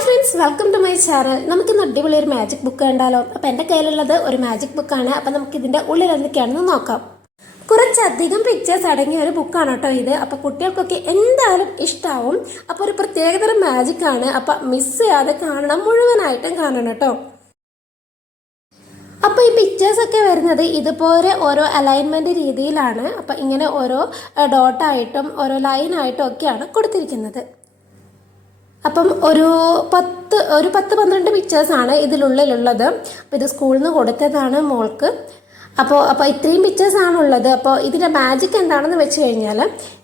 Hi friends, welcome to my channel. നമുക്കിന്ന് അടിപൊളി ഒരു മാജിക് ബുക്ക് കണ്ടാലോ? അപ്പം എൻ്റെ കയ്യിലുള്ളത് ഒരു മാജിക് ബുക്കാണ്. അപ്പം നമുക്ക് ഇതിൻ്റെ ഉള്ളിൽ എന്തൊക്കെയാണെന്ന് നോക്കാം. കുറച്ചധികം പിക്ചേഴ്സ് അടങ്ങിയ ഒരു ബുക്കാണ് കേട്ടോ ഇത്. അപ്പം കുട്ടികൾക്കൊക്കെ എന്തായാലും ഇഷ്ടമാവും. അപ്പോൾ ഒരു പ്രത്യേകതരം മാജിക് ആണ്. അപ്പം മിസ് ചെയ്യാതെ കാണണം, മുഴുവനായിട്ടും കാണണം കേട്ടോ. അപ്പോൾ ഈ പിക്ചേഴ്സ് ഒക്കെ വരുന്നത് ഇതുപോലെ ഓരോ അലൈൻമെൻറ്റ് രീതിയിലാണ്. അപ്പം ഇങ്ങനെ ഓരോ ഡോട്ടായിട്ടും ഓരോ ലൈനായിട്ടും ഒക്കെയാണ് കൊടുത്തിരിക്കുന്നത്. അപ്പം ഒരു 10-12 പിക്ചേഴ്സാണ് ഇതിലുള്ളിലുള്ളത്. അപ്പോൾ ഇത് സ്കൂളിൽ നിന്ന് കൊടുത്തതാണ് മോൾക്ക്. അപ്പോൾ ഇത്രയും പിക്ചേഴ്സാണുള്ളത്. അപ്പോൾ ഇതിൻ്റെ മാജിക് എന്താണെന്ന് വെച്ച് കഴിഞ്ഞാൽ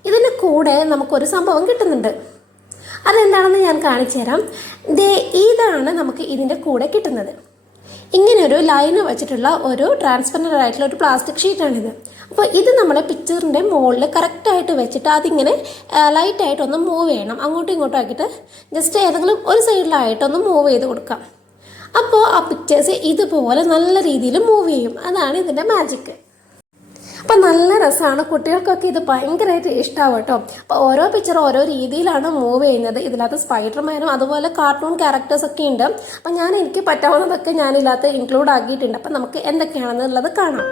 ഇതിൻ്റെ കൂടെ നമുക്കൊരു സംഭവം കിട്ടുന്നുണ്ട്. അതെന്താണെന്ന് ഞാൻ കാണിച്ചു തരാം. ഇതാണ് നമുക്ക് ഇതിൻ്റെ കൂടെ കിട്ടുന്നത്. ഇങ്ങനെയൊരു ലൈന് വെച്ചിട്ടുള്ള ഒരു ട്രാൻസ്പെറൻ്റ് ആയിട്ടുള്ള ഒരു പ്ലാസ്റ്റിക് ഷീറ്റാണിത്. അപ്പോൾ ഇത് നമ്മുടെ പിക്ചറിൻ്റെ മുകളിൽ കറക്റ്റായിട്ട് വെച്ചിട്ട് അതിങ്ങനെ ലൈറ്റായിട്ടൊന്ന് മൂവ് ചെയ്യണം. അങ്ങോട്ടും ഇങ്ങോട്ടും ആക്കിയിട്ട് ജസ്റ്റ് ഏതെങ്കിലും ഒരു സൈഡിലായിട്ടൊന്ന് മൂവ് ചെയ്ത് കൊടുക്കാം. അപ്പോൾ ആ പിക്ചേഴ്സ് ഇതുപോലെ നല്ല രീതിയിൽ മൂവ് ചെയ്യും. അതാണ് ഇതിൻ്റെ മാജിക്ക്. അപ്പം നല്ല രസമാണ്. കുട്ടികൾക്കൊക്കെ ഇത് ഭയങ്കരമായിട്ട് ഇഷ്ടമാവും കേട്ടോ. അപ്പോൾ ഓരോ പിക്ചർ ഓരോ രീതിയിലാണ് മൂവ് ചെയ്യുന്നത്. ഇതിനകത്ത് സ്പൈഡർമാനും അതുപോലെ കാർട്ടൂൺ ക്യാരക്ടേഴ്സ് ഒക്കെ ഉണ്ട്. അപ്പം എനിക്ക് പറ്റാവുന്നതൊക്കെ ഞാനിതിനകത്ത് ഇൻക്ലൂഡ് ആക്കിയിട്ടുണ്ട്. അപ്പം നമുക്ക് എന്തൊക്കെയാണെന്നുള്ളത് കാണാം.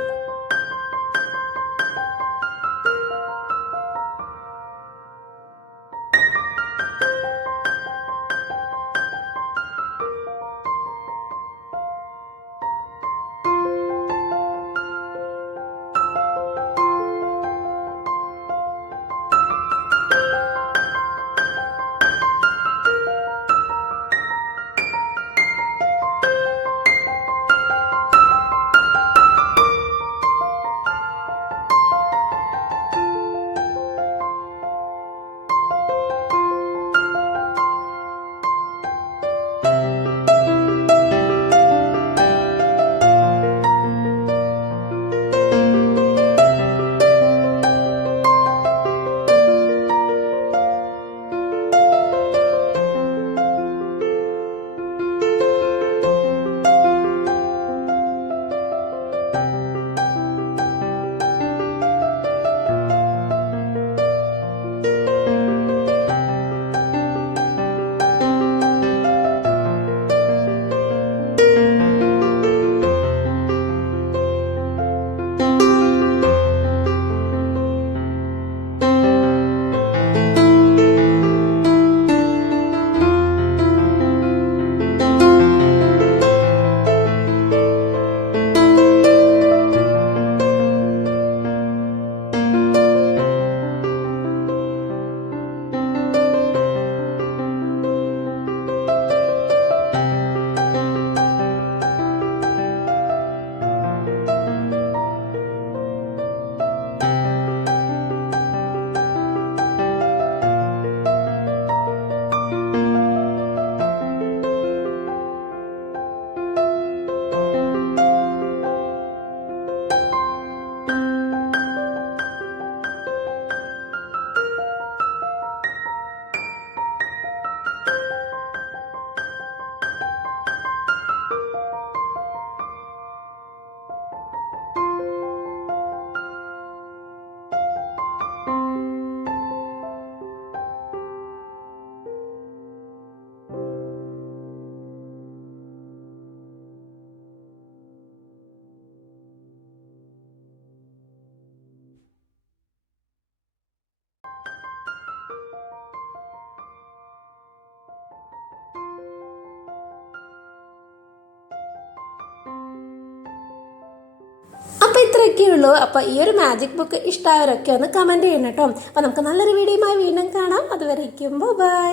അപ്പോൾ ഇത്രയൊക്കെയുള്ളൂ. അപ്പോൾ ഈ ഒരു മാജിക് ബുക്ക് ഇഷ്ടമായവരൊക്കെ ഒന്ന് കമൻറ്റ് ചെയ്യണം കേട്ടോ. അപ്പോൾ നമുക്ക് നല്ലൊരു വീഡിയോയുമായി വീണ്ടും കാണാം. അതുവരേക്കും ബൈ.